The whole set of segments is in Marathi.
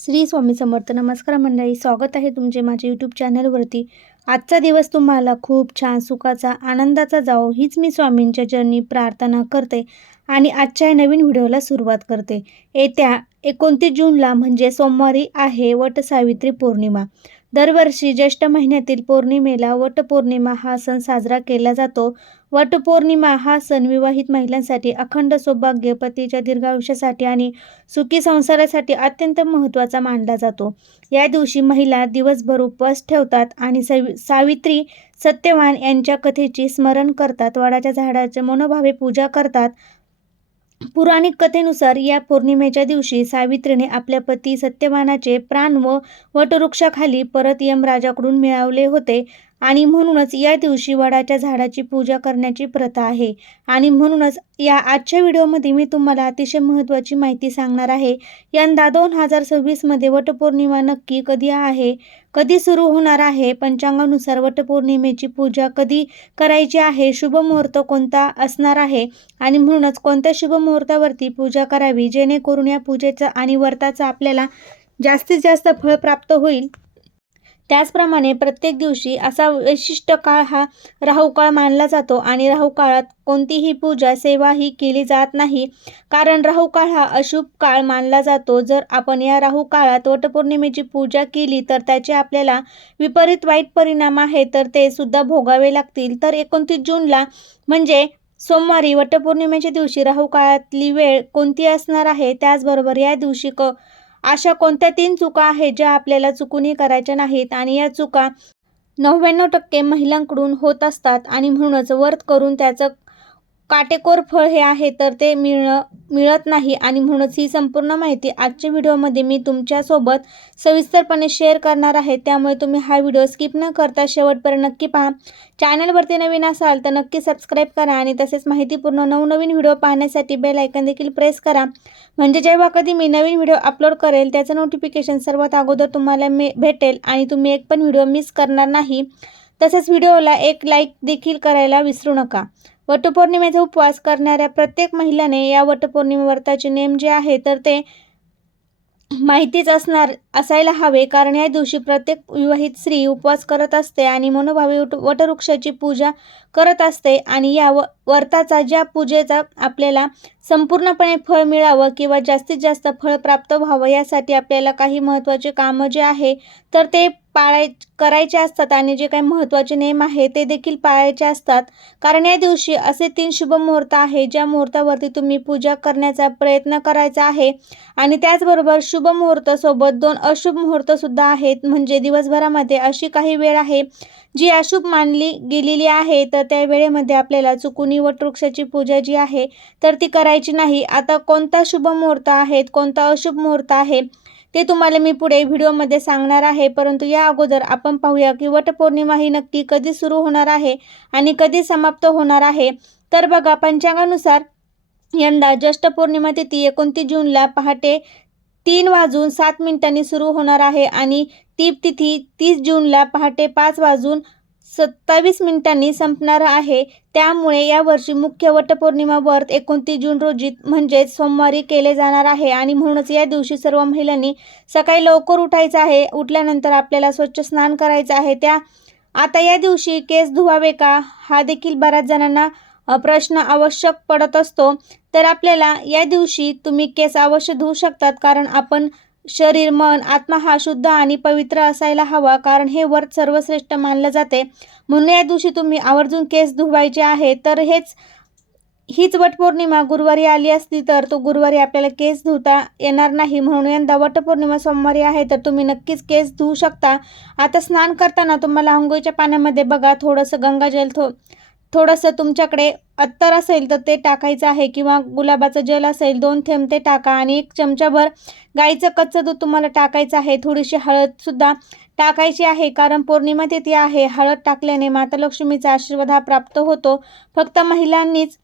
श्री स्वामी समर्थ. नमस्कार मंडळी, स्वागत आहे तुमचे माझ्या यूट्यूब चॅनलवरती. आजचा दिवस तुम्हाला खूप छान सुखाचा आनंदाचा जावो हीच मी स्वामींच्या चरणी प्रार्थना करते आणि आजच्या या नवीन व्हिडिओला सुरुवात करते. येत्या 29 जूनला म्हणजे सोमवारी आहे वटसावित्री पौर्णिमा. दरवर्षी ज्येष्ठ महिन्यातील पौर्णिमेला वटपौर्णिमा हा सण साजरा केला जातो. वटपौर्णिमा हा सण विवाहित महिलांसाठी अखंड सौभाग्य, पतीच्या दीर्घायुष्यासाठी आणि सुखी संसारासाठी अत्यंत महत्त्वाचा मानला जातो. या दिवशी महिला दिवसभर उपवास ठेवतात आणि सावित्री सत्यवान यांच्या कथेची स्मरण करतात. वडाच्या झाडाची मनोभावे पूजा करतात. पौराणिक कथेनुसार या पौर्णिमेच्या दिवशी सावित्रीने आपल्या पती सत्यवानाचे प्राण वटवृक्षाखाली परत यमराजाकडून मिळवले होते आणि म्हणूनच या दिवशी वडाच्या झाडाची पूजा करण्याची प्रथा आहे. आणि म्हणूनच या आजच्या व्हिडिओमध्ये मी तुम्हाला अतिशय महत्त्वाची माहिती सांगणार आहे. यंदा 2026 मध्ये वटपौर्णिमा नक्की कधी आहे, कधी सुरू होणार आहे, पंचांगानुसार वटपौर्णिमेची पूजा कधी करायची आहे, शुभ मुहूर्त कोणता असणार आहे आणि म्हणूनच कोणत्या शुभ मुहूर्तावरती पूजा करावी जेणेकरून या पूजेचा आणि व्रताचा आपल्याला जास्तीत जास्त फळ प्राप्त होईल. त्याचप्रमाणे प्रत्येक दिवशी असा विशिष्ट काळ हा राहू काळ मानला जातो आणि राहू काळात कोणतीही पूजा सेवा ही केली जात नाही, कारण राहू काळ हा अशुभ काळ मानला जातो. जर आपण या राहू काळात वटपौर्णिमेची पूजा केली तर त्याचे आपल्याला विपरीत वाईट परिणाम आहेत तर ते सुद्धा भोगावे लागतील. तर 29 जूनला म्हणजे सोमवारी वटपौर्णिमेच्या दिवशी राहू काळातली वेळ कोणती असणार आहे, त्याचबरोबर या दिवशी अशा कोणत्या 3 चुका आहेत ज्या आपल्याला चुकूनही करायच्या नाहीत आणि या चुका 99% महिलांकडून होत असतात आणि म्हणूनच व्रत करून त्याचं काटेकोर फळ हे आहे तर ते मिळत नाही. आणि म्हणूनच ही संपूर्ण माहिती आजच्या व्हिडिओमध्ये मी तुमच्यासोबत सविस्तरपणे शेअर करणार आहे. त्यामुळे तुम्ही हा व्हिडिओ स्किप न करता शेवटपर्यंत नक्की पहा. चॅनलवरती नवीन असाल तर नक्की सबस्क्राईब करा आणि तसेच माहितीपूर्ण नवनवीन व्हिडिओ पाहण्यासाठी बेल आयकॉन देखील प्रेस करा, म्हणजे जेव्हा कधी मी नवीन व्हिडिओ अपलोड करेल त्याचं नोटिफिकेशन सर्वात अगोदर तुम्हाला भेटेल आणि तुम्ही एक पण व्हिडिओ मिस करणार नाही. तसेच व्हिडिओला एक लाईक देखील करायला विसरू नका. वटपौर्णिमेचा उपवास करणाऱ्या प्रत्येक महिलाने या वटपौर्णिमा व्रताचे नेम जे आहे तर ते माहितीच असायला हवे, कारण या दिवशी प्रत्येक विवाहित स्त्री उपवास करत असते आणि मनोभावे वटवृक्षाची पूजा करत असते आणि या व्रताचा ज्या पूजेचा आपल्याला संपूर्णपणे फळ मिळावं किंवा जास्तीत जास्त फळ प्राप्त व्हावं यासाठी आपल्याला काही महत्त्वाचे कामं जे आहे तर ते करायचे असतात आणि जे काही महत्त्वाचे नियम आहे ते देखील पाळायचे असतात. कारण या दिवशी असे 3 शुभ मुहूर्त आहे ज्या मुहूर्तावरती तुम्ही पूजा करण्याचा प्रयत्न करायचा आहे आणि त्याचबरोबर शुभ मुहूर्त सोबत 2 अशुभ मुहूर्त सुद्धा आहेत. म्हणजे दिवसभरामध्ये अशी काही वेळ आहे जी अशुभ मानली गेलेली आहे तर त्या वेळेमध्ये आपल्याला चुकूनही वटवृक्षाची पूजा जी आहे तर ती करायची नाही. आता कोणता शुभ मुहूर्त आहे, कोणता अशुभ मुहूर्त आहे ते तुम्हाला मी पुढे व्हिडिओमध्ये सांगणार आहे. परंतु या अगोदर आपण पाहूया की वटपौर्णिमा ही नक्की कधी सुरू होणार आहे आणि कधी समाप्त होणार आहे. तर बघा, पंचांगानुसार यंदा ज्येष्ठ पौर्णिमा तिथी 29 जूनला पहाटे 3:07 सुरू होणार आहे आणि ती तिथी 30 जूनला पहाटे 5:27 संपणार आहे. त्यामुळे यावर्षी मुख्य वटपौर्णिमा व्रत 29 जून रोजी म्हणजेच सोमवारी केले जाणार आहे आणि म्हणूनच या दिवशी सर्व महिलांनी सकाळी लवकर उठायचं आहे. उठल्यानंतर आपल्याला स्वच्छ स्नान करायचं आहे. आता या दिवशी केस धुवावे का हा देखील बऱ्याच जणांना प्रश्न आवश्यक पडत असतो. तर आपल्याला या दिवशी तुम्ही केस अवश्य धुवू शकतात, कारण आपण शरीर, मन, आत्मा हा शुद्ध आणि पवित्र असायला हवा, कारण हे व्रत सर्वश्रेष्ठ मानले जाते. म्हणून या दिवशी तुम्ही आवर्जून केस धुवायचे आहे. तर हीच वटपौर्णिमा गुरुवारी आली असती तर तो गुरुवारी आपल्याला केस धुता येणार नाही. म्हणून यंदा वटपौर्णिमा सोमवारी आहे तर तुम्ही नक्कीच केस धुवू शकता. आता स्नान करताना तुम्हाला अंघोळीच्या पाण्यामध्ये बघा थोडंसं गंगाजल, थोडंसं तुमच्याकडे अत्तर असेल तर ते टाकायचं आहे किंवा गुलाबाचं जल असेल 2 थेंब ते टाका आणि 1 चमचाभर गाईचं कच्चं दूध तुम्हाला टाकायचं आहे. थोडीशी हळदसुद्धा टाकायची आहे, कारण पौर्णिमा तिथी आहे. हळद टाकल्याने माता लक्ष्मीचा आशीर्वाद हा प्राप्त होतो. फक्त महिलांनीच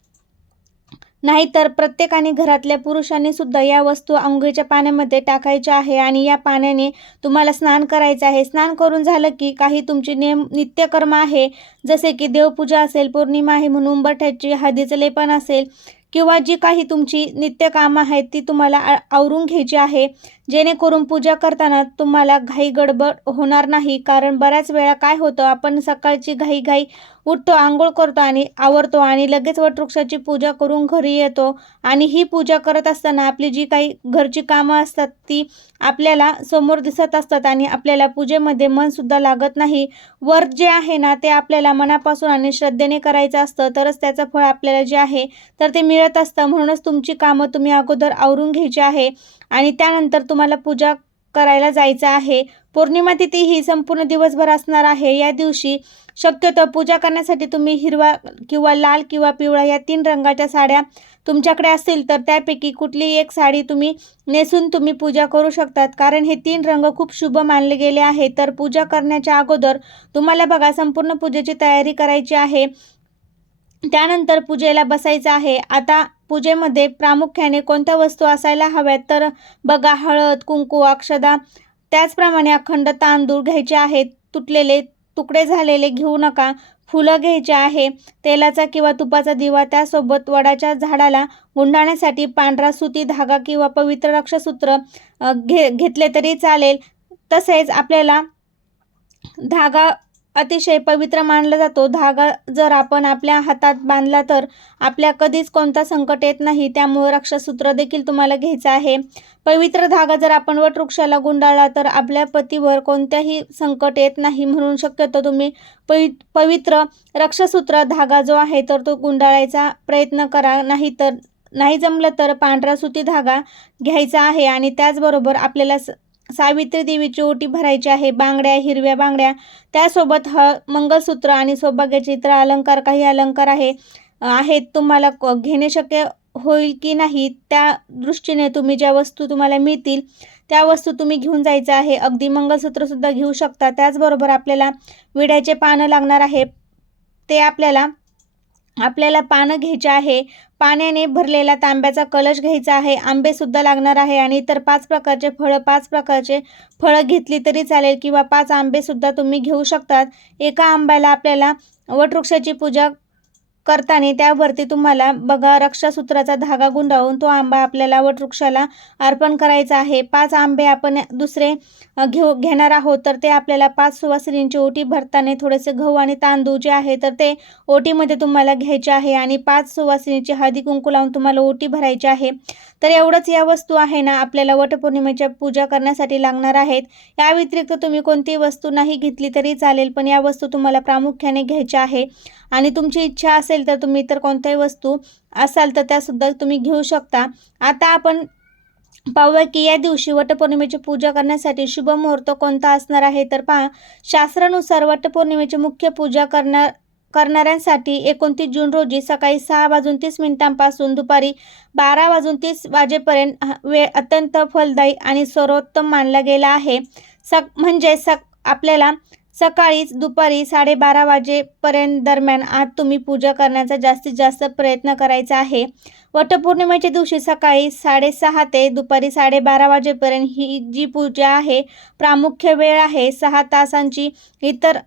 नाही तर प्रत्येकाने घरातल्या पुरुषांनी सुद्धा या वस्तू अंघोळीच्या पाण्यामध्ये टाकायच्या आहे आणि या पाण्याने तुम्हाला स्नान करायचं आहे. स्नान करून झालं की काही तुमचे नित्यकर्म आहे, जसे की देवपूजा असेल, पौर्णिमा आहे म्हणून उंबरठ्याची हळदीचं लेपन असेल किंवा जी काही तुमची नित्यकामं आहेत ती तुम्हाला आवरून घ्यायची आहे. जेणेकरून पूजा करताना तुम्हाला घाई गडबड होणार नाही. कारण बऱ्याच वेळा काय होतं, आपण सकाळची घाई उठतो, अंघोळ करतो आणि आवरतो आणि लगेच वटवृक्षाची पूजा करून घरी येतो आणि ही पूजा करत असताना आपली जी काही घरची कामं असतात ती आपल्याला समोर दिसत असतात आणि आपल्याला पूजेमध्ये मनसुद्धा लागत नाही. व्रत जे आहे ना ते आपल्याला मनापासून आणि श्रद्धेने करायचं असतं, तरच त्याचं फळ आपल्याला जे आहे तर ते मिळत असतं. म्हणूनच तुमची कामं तुम्ही अगोदर आवरून घ्यायची आहे आणि त्यानंतर तुम्हाला पूजा करायला जायचं आहे. पौर्णिमा तिथी ही संपूर्ण दिवसभर असणार आहे. या दिवशी शक्यतो पूजा करण्यासाठी तुम्ही हिरवा किंवा लाल किंवा पिवळा या 3 रंगाच्या साड्या तुमच्याकडे असतील तर त्यापैकी कुठलीही एक साडी तुम्ही नेसून तुम्ही पूजा करू शकतात. कारण हे 3 रंग खूप शुभ मानले गेले आहेत. तर पूजा करण्याच्या अगोदर तुम्हाला बघा संपूर्ण पूजेची तयारी करायची आहे. त्यानंतर पूजेला बसायचं आहे. आता पूजेमध्ये प्रामुख्याने कोणत्या वस्तू असायला हव्यात तर बघा, हळद, कुंकू, अक्षदा, त्याचप्रमाणे अखंड तांदूळ घ्यायचे आहेत. तुटलेले तुकडे झालेले घेऊ नका. फुलं घ्यायचे आहे. तेलाचा किंवा तुपाचा दिवा, त्यासोबत वडाच्या झाडाला गुंडाळण्यासाठी पांढरा सुती धागा किंवा पवित्र रक्षासूत्र घेतले तरी चालेल. तसेच आपल्याला धागा अतिशय पवित्र मानला जातो. धागा जर आपण आपल्या हातात बांधला तर आपल्या कधीच कोणता संकट येत नाही. त्यामुळे रक्षासूत्र देखील तुम्हाला घ्यायचं आहे. पवित्र धागा जर आपण वटवृक्षाला गुंडाळला तर आपल्या पतीवर कोणत्याही संकट येत नाही. म्हणून शक्यतो तुम्ही पवित्र रक्षासूत्र धागा जो आहे तर तो गुंडाळायचा प्रयत्न करा. नाही जमलं तर पांढरा सुती धागा घ्यायचा आहे. आणि त्याचबरोबर आपल्याला सावित्री देवीची ओटी भरायची आहे. बांगड्या, हिरव्या बांगड्या, त्यासोबत मंगळसूत्र आणि सौभाग्याचे इतर अलंकार, काही अलंकार आहेत तुम्हाला घेणे शक्य होईल की नाही त्या दृष्टीने तुम्ही ज्या वस्तू तुम्हाला मिळतील त्या वस्तू तुम्ही घेऊन जायचं आहे. अगदी मंगळसूत्रसुद्धा घेऊ शकता. त्याचबरोबर आपल्याला विड्याचे पानं लागणार आहे. ते आपल्याला पानं घ्यायचे आहे. पाण्याने भरलेला तांब्याचा कलश घ्यायचा आहे. आंबेसुद्धा लागणार आहे आणि इतर 5 प्रकारचे फळं, 5 प्रकारचे फळं घेतली तरी चालेल किंवा 5 आंबेसुद्धा तुम्ही घेऊ शकतात. एका आंब्याला आपल्याला वटवृक्षाची पूजा करताना त्यावरती तुम्हाला बघा रक्षासूत्राचा धागा गुंडाळून तो आंबा आपल्याला वटवृक्षाला अर्पण करायचा आहे. 5 आंबे आपण दुसरे घेणार आहोत तर ते आपल्याला 5 सुवासिनींची ओटी भरताना थोडेसे गहू आणि तांदूळ जे आहे तर ते ओटीमध्ये तुम्हाला घ्यायचे आहे आणि 5 सुवासिनीची हळदी कुंकू लावून तुम्हाला ओटी भरायची आहे. तर एवढंच या वस्तू आहे ना आपल्याला वटपौर्णिमेच्या पूजा करण्यासाठी लागणार आहेत. या व्यतिरिक्त तुम्ही कोणतीही वस्तू नाही घेतली तरी चालेल, पण या वस्तू तुम्हाला प्रामुख्याने घ्यायच्या आहे. आणि तुमची इच्छा असेल तर तुम्ही इतर कोणत्याही वस्तू असाल तर त्यासुद्धा तुम्ही घेऊ शकता. आता आपण पाहूया की या दिवशी वटपौर्णिमेची पूजा करण्यासाठी शुभ मुहूर्त कोणता असणार आहे. तर पहा, शास्त्रानुसार वटपौर्णिमेची मुख्य पूजा करणाऱ्यांसाठी 29 जून रोजी सकाळी 6:30 दुपारी 12:30 वाजेपर्यंत वेळ अत्यंत फलदायी आणि सर्वोत्तम मानला गेला आहे. आपल्याला सकाळीच दुपारी 12:30 वाजेपर्यंत दरम्यान आज तुम्ही पूजा करण्याचा जास्तीत जास्त प्रयत्न करायचा आहे. वटपौर्णिमेच्या दिवशी सकाळी 6:30 ते दुपारी 12:30 वाजेपर्यंत ही जी पूजा आहे प्रामुख्य वेळ आहे 6 तासांची. इतर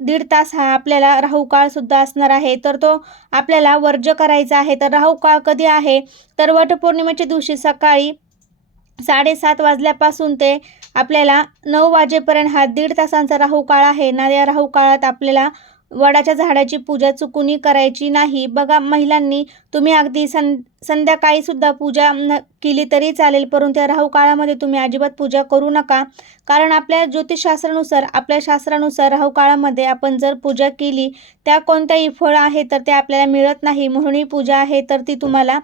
1.5 तास हा आपल्याला राहुकाळसुद्धा असणार आहे, तर तो आपल्याला वर्ज्य करायचा आहे. तर राहुकाळ कधी आहे तर वटपौर्णिमेच्या दिवशी सकाळी 7:30 वाजल्यापासून ते आपल्याला 9 वाजेपर्यंत हा 1.5 तासांचा राहुकाळ आहे ना. या राहुकाळात आपल्याला वडाच्या झाडाची पूजा चुकूनही करायची नाही. बघा महिलांनी तुम्ही अगदी संध्याकाळीसुद्धा पूजा केली तरी चालेल, परंतु या राहुकाळामध्ये तुम्ही अजिबात पूजा करू नका. कारण आपल्या शास्त्रानुसार राहुकाळामध्ये आपण जर पूजा केली त्या कोणत्याही फळ आहे तर ते आपल्याला मिळत नाही. म्हणून ही पूजा आहे तर ती तुम्हाला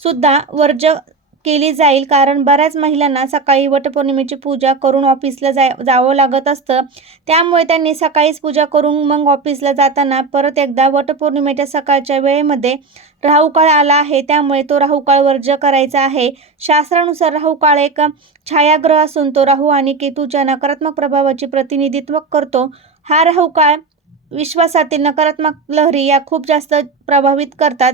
सुद्धा वर्ज्य केली जाईल. कारण बऱ्याच महिलांना सकाळी वटपौर्णिमेची पूजा करून ऑफिसला जावं लागत असतं. त्यामुळे त्यांनी सकाळीच पूजा करून मग ऑफिसला जाताना परत एकदा वटपौर्णिमेच्या सकाळच्या वेळेमध्ये राहुकाळ आला आहे, त्यामुळे तो राहुकाळ वर्ज्य करायचा आहे. शास्त्रानुसार राहुकाळ एक छायाग्रह असून तो राहू आणि केतूच्या नकारात्मक प्रभावाचे प्रतिनिधित्व करतो. हा राहुकाळ विश्वासातील नकारात्मक लहरी या खूप जास्त प्रभावित करतात,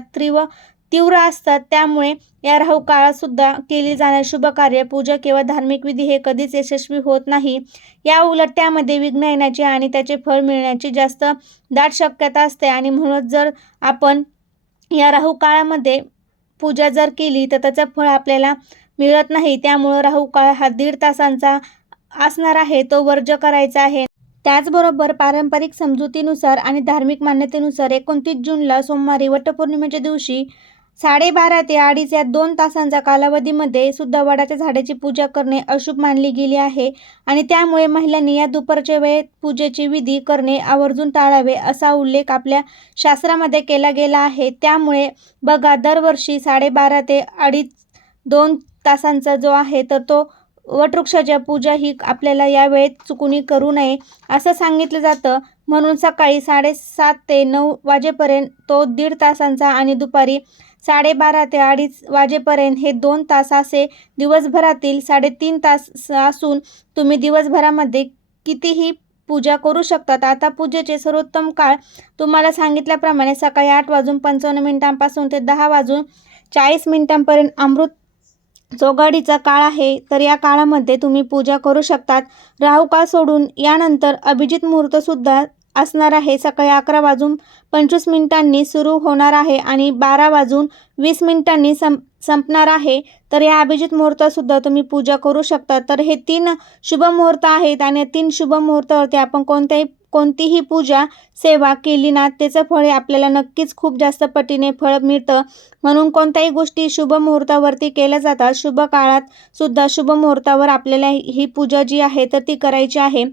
तीव्र असतात. त्यामुळे या राहुकाळातसुद्धा केली जाणारी शुभ कार्य, पूजा किंवा धार्मिक विधी हे कधीच यशस्वी होत नाही. या उलट त्यामध्ये विघ्न येण्याची आणि त्याचे फळ मिळण्याची जास्त दाट शक्यता असते. आणि म्हणूनच जर आपण या राहुकाळामध्ये पूजा जर केली तर त्याचं फळ आपल्याला मिळत नाही. त्यामुळं राहू काळ हा 1.5 तासांचा असणार आहे, तो वर्ज्य करायचा आहे. त्याचबरोबर पारंपरिक समजुतीनुसार आणि धार्मिक मान्यतेनुसार 29 जूनला सोमवारी वटपौर्णिमेच्या दिवशी 12:30 ते 2:30 या 2 तासांच्या कालावधीमध्ये सुद्धा वडाच्या झाडाची पूजा करणे अशुभ मानली गेली आहे आणि त्यामुळे महिलांनी या दुपारच्या वेळेत पूजेचे विधी करणे आवर्जून टाळावे असा उल्लेख आपल्या शास्त्रामध्ये केला गेला आहे. त्यामुळे बघा, दरवर्षी 12:30 ते 2:30 तासांचा जो आहे तर तो वटवृक्षाच्या पूजा ही आपल्याला या वेळेत चुकून करू नये असं सांगितलं जातं. म्हणून सकाळी 7:30 ते 9 वाजेपर्यंत तो 1.5 तासांचा आणि दुपारी 12:30 ते 2:30 वाजेपर्यंत हे 2 तास असे दिवसभरातील 3.5 तास असून तुम्ही दिवसभरामध्ये कितीही पूजा करू शकतात. आता पूजेचे सर्वोत्तम काळ तुम्हाला सांगितल्याप्रमाणे सकाळी 8:55 ते 10:40 अमृत चौघाडीचा काळ आहे. तर या काळामध्ये तुम्ही पूजा करू शकतात. राहू काळ सोडून यानंतर अभिजित मुहूर्तसुद्धा असणार आहे. सकाळी 11:25 सुरू होणार आहे आणि 12:20 संपणार आहे. तर या अभिजित मुहूर्तातसुद्धा तुम्ही पूजा करू शकता. तर हे 3 शुभ मुहूर्त आहेत आणि 3 शुभ मुहूर्तावरती आपण कोणतीही पूजा सेवा केली ना, त्याचं फळ हे आपल्याला नक्कीच खूप जास्त पटीने फळ मिळतं. म्हणून कोणत्याही गोष्टी शुभ मुहूर्तावरती केल्या जातात. शुभ काळात सुद्धा शुभ मुहूर्तावर आपल्याला ही पूजा जी आहे तर ती करायची आहे.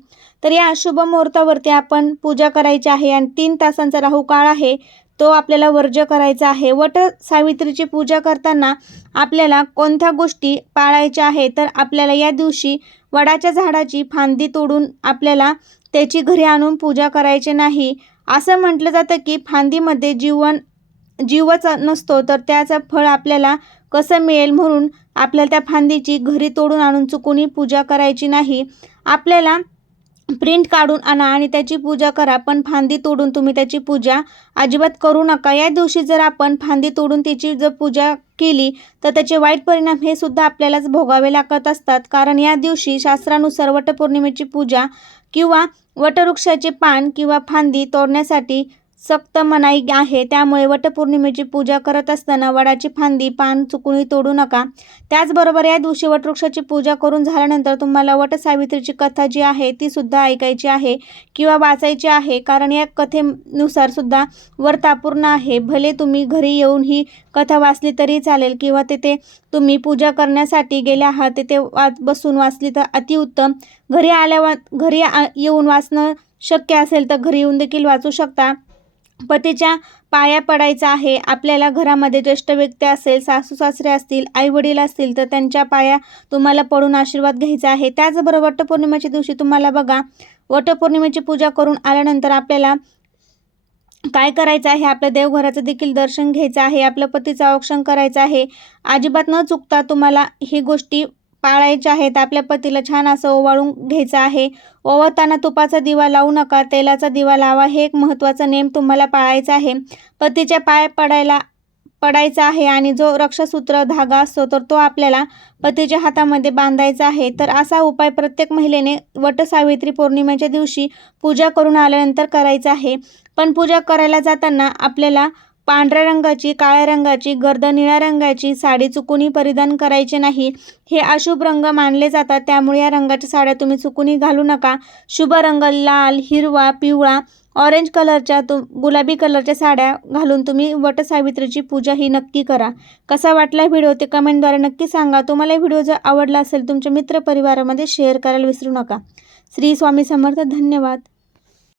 तर या शुभ मुहूर्तावरती आपण पूजा करायची आहे आणि 3 तासांचा राहू काळ आहे, तो आपल्याला वर्ज्य करायचा आहे. वट सावित्रीची पूजा करताना आपल्याला कोणत्या गोष्टी पाळायच्या आहे, तर आपल्याला या दिवशी वडाच्या झाडाची फांदी तोडून आपल्याला त्याची घरी आणून पूजा करायची नाही. असं म्हटलं जातं की फांदीमध्ये जीवच नसतो, तर त्याचं फळ आपल्याला कसं मिळेल, म्हणून आपल्याला त्या फांदीची घरी तोडून आणून चुकूनही पूजा करायची नाही. आपल्याला प्रिंट काढून आणा आणि त्याची पूजा करा, पण फांदी तोडून तुम्ही त्याची पूजा अजिबात करू नका. या दिवशी जर आपण फांदी तोडून त्याची जर पूजा केली तर त्याचे वाईट परिणाम हे सुद्धा आपल्यालाच भोगावे लागत असतात. कारण या दिवशी शास्त्रानुसार वटपौर्णिमेची पूजा किंवा वटवृक्षाचे पान किंवा फांदी तोडण्यासाठी सक्त मनाई आहे. त्यामुळे वटपौर्णिमेची पूजा करत असताना वडाची फांदी, पान चुकूनही तोडू नका. त्याचबरोबर या दिवशी वटवृक्षाची पूजा करून झाल्यानंतर तुम्हाला वटसावित्रीची कथा जी आहे ती सुद्धा ऐकायची आहे किंवा वाचायची आहे. कारण या कथेनुसार सुद्धा वर्थ पूर्ण आहे. भले तुम्ही घरी येऊन ही कथा वाचली तरी चालेल किंवा तिथे तुम्ही पूजा करण्यासाठी गेले आहात तिथे बसून वाचली तर अतिउत्तम. घरी येऊन वाचणं शक्य असेल तर घरी येऊन देखील वाचू शकता. पतीच्या पाया पडायचा आहे. आपल्याला घरामध्ये ज्येष्ठ व्यक्ती असेल, सासू सासरे असतील, आई वडील असतील तर त्यांच्या पाया तुम्हाला पडून आशीर्वाद घ्यायचा आहे. त्याचबरोबर वटपौर्णिमेच्या दिवशी तुम्हाला बघा, वटपौर्णिमेची पूजा करून आल्यानंतर आपल्याला काय करायचं आहे, आपल्या देवघराचं देखील दर्शन घ्यायचं आहे, आपल्या पतीचं औक्षण करायचं आहे. अजिबात न चुकता तुम्हाला ही गोष्टी पाळायच्या आहेत. आपल्या पतीला छान असं ओवाळून घ्यायचं आहे. ओवाळताना तुपाचा दिवा लावू नका, तेलाचा दिवा लावा. हे एक महत्त्वाचा नेम तुम्हाला पाळायचा आहे. पतीच्या पाय पडायचा आहे आणि जो रक्षासूत्र धागा असतो तर तो आपल्याला पतीच्या हातामध्ये बांधायचा आहे. तर असा उपाय प्रत्येक महिलेने वटसावित्री पौर्णिमेच्या दिवशी पूजा करून आल्यानंतर करायचा आहे. पण पूजा करायला जाताना आपल्याला पांढऱ्या रंगाची, काळ्या रंगाची, गर्द निळ्या रंगाची साडी चुकूनही परिधान करायची नाही. हे अशुभ रंग मानले जातात. त्यामुळे या रंगाच्या साड्या तुम्ही चुकूनही घालू नका. शुभ रंग लाल, हिरवा, पिवळा, ऑरेंज कलरच्या, गुलाबी कलरच्या साड्या घालून तुम्ही वटसावित्रीची पूजा ही नक्की करा. कसा वाटला व्हिडिओ ते कमेंटद्वारे नक्की सांगा. तुम्हाला व्हिडिओ जर आवडला असेल तुमच्या मित्रपरिवारामध्ये शेअर करायला विसरू नका. श्री स्वामी समर्थ. धन्यवाद.